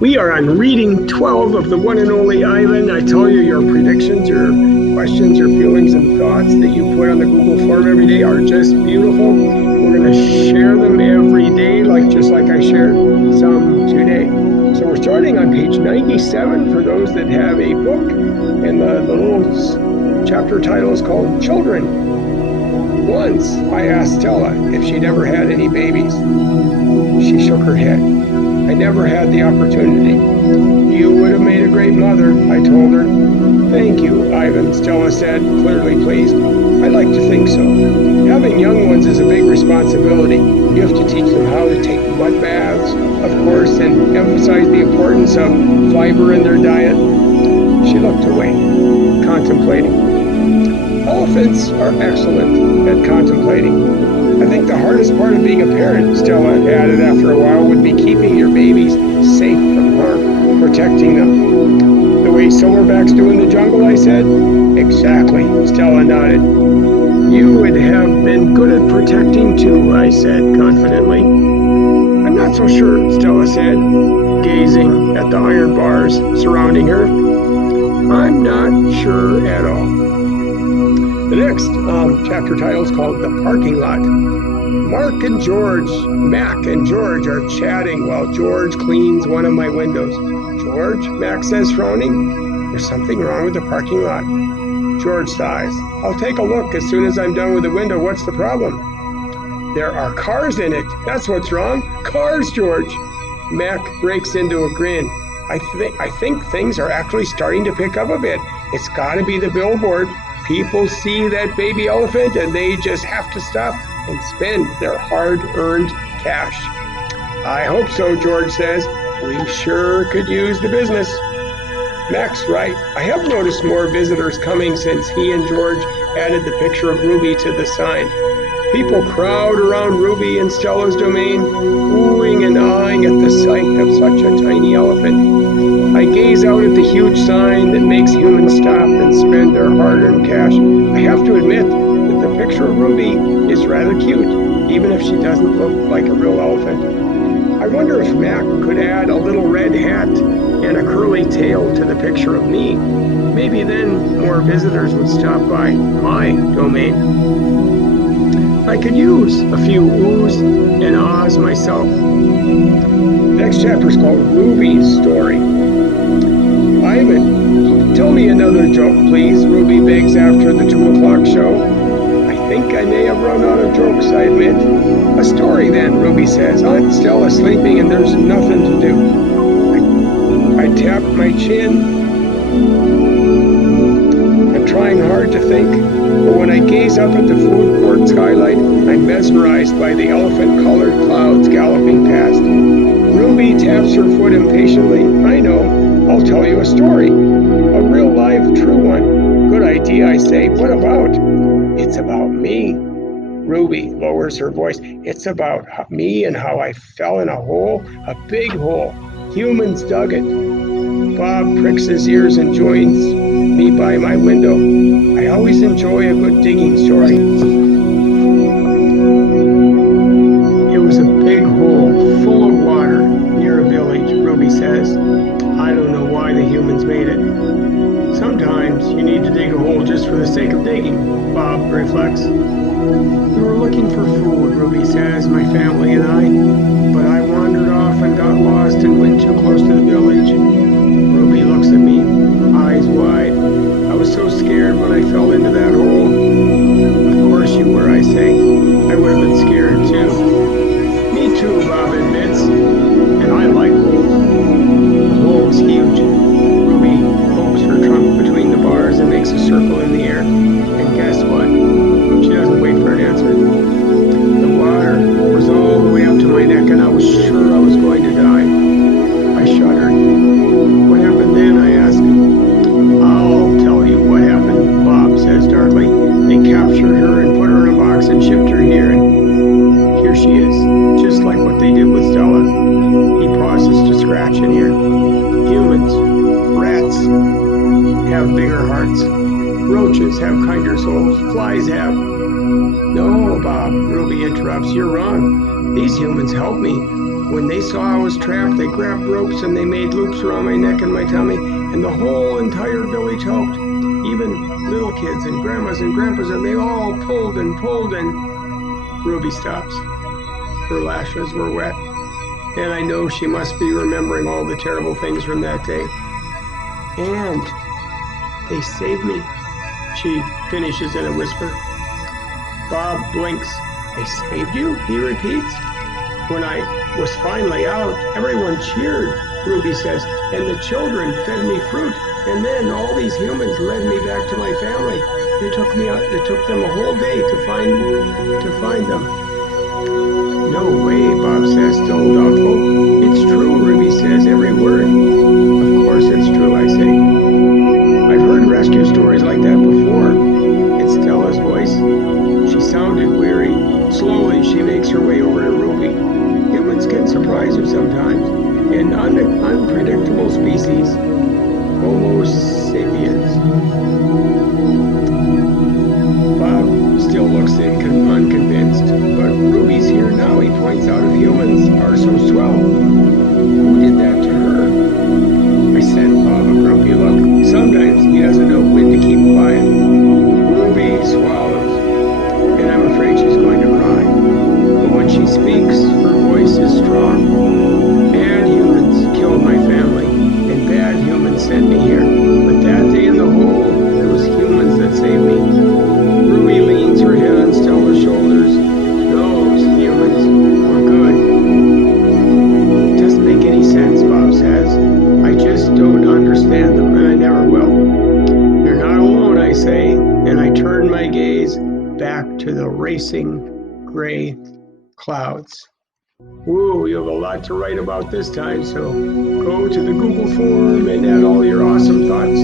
We are on reading 12 of the one and only Ivan. I tell you, your predictions, your questions, your feelings and thoughts that you put on the Google form every day are just beautiful. We're going to share them every day, just like I shared some today. So we're starting on page 97 for those that have a book, and the little chapter title is called Children. Once I asked Stella if she'd ever had any babies. She shook her head. I never had the opportunity. You would have made a great mother, I told her. Thank you, Ivan, Stella said, clearly pleased. I like to think so. Having young ones is a big responsibility. You have to teach them how to take mud baths, of course, and emphasize the importance of fiber in their diet. She looked away, contemplating. Elephants are excellent at contemplating. I think the hardest part of being a parent, Stella added after a while, would be keeping your babies safe from harm, protecting them. The way silverbacks do in the jungle, I said. Exactly, Stella nodded. You would have been good at protecting too, I said confidently. I'm not so sure, Stella said, gazing at the iron bars surrounding her. I'm not sure at all. The next chapter title is called The Parking Lot. Mac and George are chatting while George cleans one of my windows. George, Mac says, frowning. There's something wrong with the parking lot. George sighs. I'll take a look as soon as I'm done with the window. What's the problem? There are cars in it. That's what's wrong. Cars, George. Mac breaks into a grin. I think things are actually starting to pick up a bit. It's got to be the billboard. People see that baby elephant and they just have to stop and spend their hard-earned cash. I hope so, George says. We sure could use the business. Mac's right. I have noticed more visitors coming since he and George added the picture of Ruby to the sign. People crowd around Ruby and Stella's domain, oohing and ahhing at the sight of such a tiny elephant. I gaze out at the huge sign that makes humans stop and spend their hard-earned cash. I have to admit that the picture of Ruby is rather cute, even if she doesn't look like a real elephant. I wonder if Mac could add a little red hat and a curly tail to the picture of me. Maybe then more visitors would stop by my domain. I could use a few oohs and ahs myself. The next chapter is called Ruby's Story. Ivan, tell me another joke, please, Ruby begs after the 2 o'clock show. I think I may have run out of jokes, I admit. A story then, Ruby says. Aunt Stella's sleeping and there's nothing to do. I tap my chin. I'm trying hard to think, but when I gaze up at the food court skylight, I'm mesmerized by the elephant-colored clouds galloping past. Ruby taps her foot impatiently. I know. I'll tell you a story. A real live true one. Good idea, I say. What about? It's about me. Ruby lowers her voice. It's about me and how I fell in a hole, a big hole. Humans dug it. Bob pricks his ears and joins me by my window. I always enjoy a good digging story. It was a big hole full of water near a village, Ruby says. I don't know why the humans made it. Sometimes you need to dig a hole just for the sake of digging, Bob reflects. We were looking for food, Ruby says, my family and I, but I wandered off and got lost and went too close to the village. Ruby looks at me, eyes wide. I was so scared when I fell into that hole. Of course you were, I say. I would have been scared too. Me too, Bob admits. And I like holes. The hole was huge. Ruby pokes her trunk between the bars and makes a circle in the air. And guess what? She doesn't wait for an answer. The water was all the way up to my neck and I was sure I was going to die. I shuddered. What happened then, I asked. I'll tell you what happened, Bob says darkly. They captured her and put her in a box and shipped her here, and here she is, just like what they did with Stella. He pauses to scratch an ear. Humans, rats, have bigger hearts. Roaches have kinder souls. Flies have. No, Bob, Ruby interrupts. You're wrong. These humans help me. When they saw I was trapped, they grabbed ropes and they made loops around my neck and my tummy, and the whole entire village helped. Even little kids and grandmas and grandpas, and they all pulled and pulled, and Ruby stops. Her lashes were wet, and I know she must be remembering all the terrible things from that day. And they saved me, she finishes in a whisper. Bob blinks. They saved you? He repeats. When I was finally out, everyone cheered, Ruby says, and the children fed me fruit, and then all these humans led me back to my family. It took me out. It took them a whole day to find them. No way, Bob says, still doubtful. It's true, Ruby says, every word. Of course it's true, I say. I've heard rescue stories like that before. It's Stella's voice. She sounded weary. Slowly, she makes her way over to Ruby. Humans can surprise you sometimes. An unpredictable species. Homo sapiens. Bob still looks unconvinced, but Ruby's here now. He points out if humans are so swell. Who did that to her? I sent Bob a grumpy look. Sometimes he doesn't know when to keep quiet. Ruby swallows, and I'm afraid she's going to cry. But when she speaks, her voice is strong. Bad humans killed my family, and bad humans sent me here. But that day in the hole, it was humans that saved me. Ruby leans her head on Stella's shoulders. Those humans were good. It doesn't make any sense, Bob says. I just don't understand them, and I never will. You're not alone, I say, and I turn my gaze back to the racing gray clouds. Woo, you have a lot to write about this time, so go to the Google form and add all your awesome thoughts.